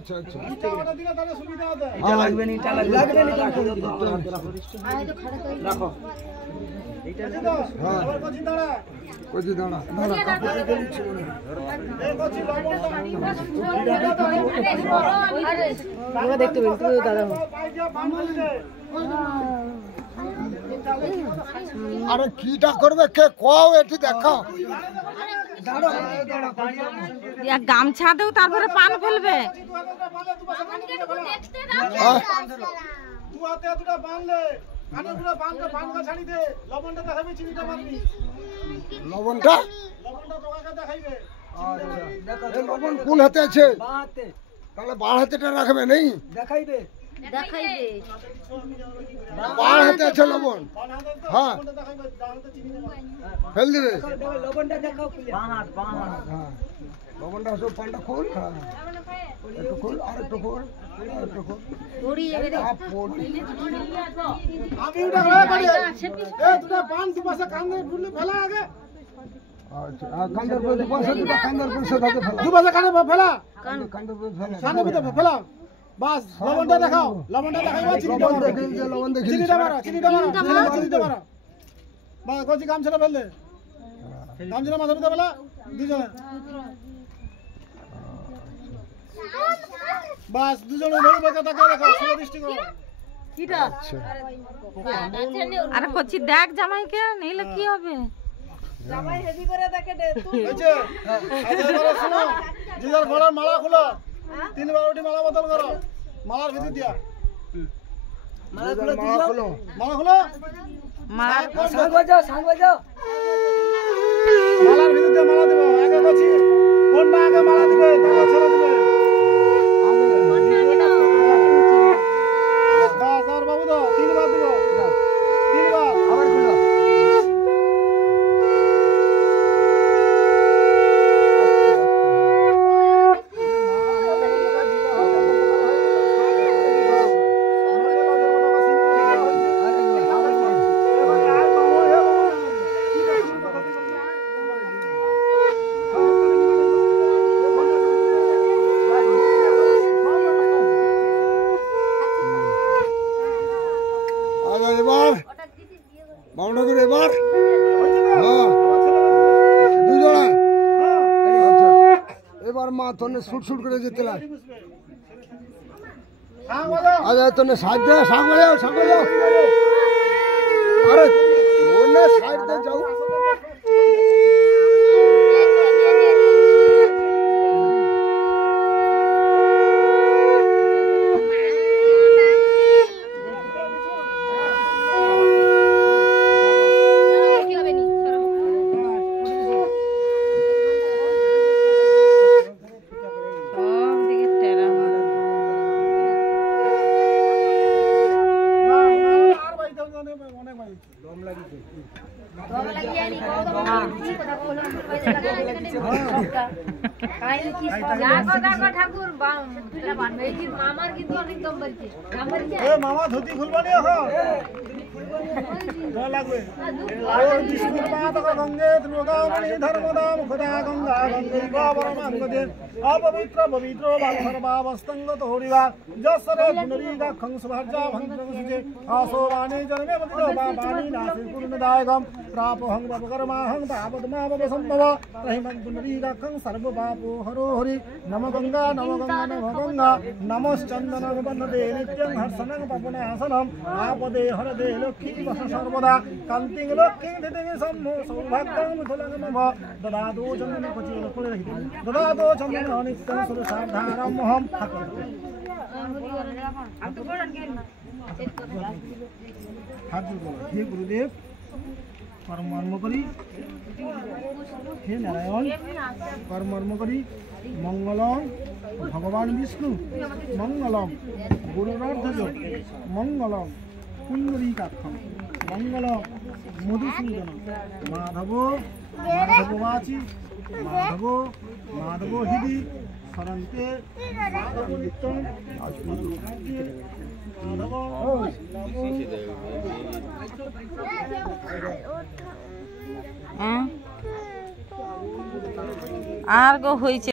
अच्छा अच्छा কচি দাঁড়া দেখতে দাদা আরে কিটা করবে কে কও এটি দেখাও গামছা দেও তারপরে পান ফেলবে লবণটা লবণ কোন হাতে আছে তাহলে বাঁ হাতেটা রাখবে নেই দেখাইবে বাঁ হাতে আছে লবণ হ্যাঁ ফেল দিবে লবণটা দেখাও লবণটা সব পানটা খোল একটু খোল আর একটু খোল বাস লবণটা দেখাও লবণটা দেখাইবা চিনিটা মারো চিনিটা মারো বাস কচি গামছাটা ফেললে গামছাটা মাথা পিতা ফেলা দুজনে বাস দুজনে ধরে বেঁকে তাকে দেখো সুদৃষ্টি করো কিটা আরে কচি দেখ জামাইকে নিলে কি হবে জামাই হেভি করে দেখে দে তুই হয়েছে এবারে শোনো জিজার ঘোড়ার মালা খুলো 3 বারোটি মালা বদল করো মালার ভিতর দিয়া মালা খুলো মালার ভিতর দিয়ে মালা দেবো আগে কচি কোনটা আগে মালা দিবে তাকে ছেড়ে দিবে আর বাবু দাও 3 বার দিব 3 বার আবার খুলো এবার মাউন্টা করে এবার হ্যাঁ দুজনে আচ্ছা এবার মা তোনে শুট শুট করে যেতে লাগ আরে তোনে সাইড দে সামনে যাও আরে ওনে সাইড দে যাও ঠাকুর মামার কিন্তু অনেক দম বলছে এ মামা ধুতি খুলবানি এখন লাগবে বিষ্ণুর পাদক গঙ্গে ত্রিলোকামণি ধর্মদাম খোদা গঙ্গা গঙ্গে পরমাঙ্গদে অপবিত্র পবিত্র বালসর্বাবস্তঙ্গত হরিবা যসরে পুনরীগাক্ষং সুভার্যা ভঙ্গসুজে আসোবাণী জন্মে বদিতো বাণী নাসি পূর্ণদায়কম প্রাপহং বাপকর্মাহং তাপদমাবব সম্ভব রহিমং পুনরীগাক্ষং সর্বপাপো হরো হরি নম গঙ্গা নম গঙ্গা নম গঙ্গা নমশ্চন্দনং বন্দে নিত্যং হর্ষণং পবনাসনম আপদে হরদে লক্ষ্মী বস সর্বদা কান্তিং লক্ষ্মীং ধিতিং সম্মো সৌভাগ্যং মিথুলং নম দদাতো চন্দন কচিল করে রাখিতে দদাতো চন্দন নিত্যং সুরসাধারম মহম ঠাকুর হে গুরুদেব কর্ম করি হে নারায়ণ কর্ম করি মঙ্গলম ভগবান বিষ্ণু মঙ্গলম গুরুরার্ধজ মঙ্গলম পুণ্ডরীকাক্ষম মঙ্গলম মধুসূদন মাধব মাধববাচি মাধব মাধব হৃদি সরন্তে নিত্যম আর গো হয়েছে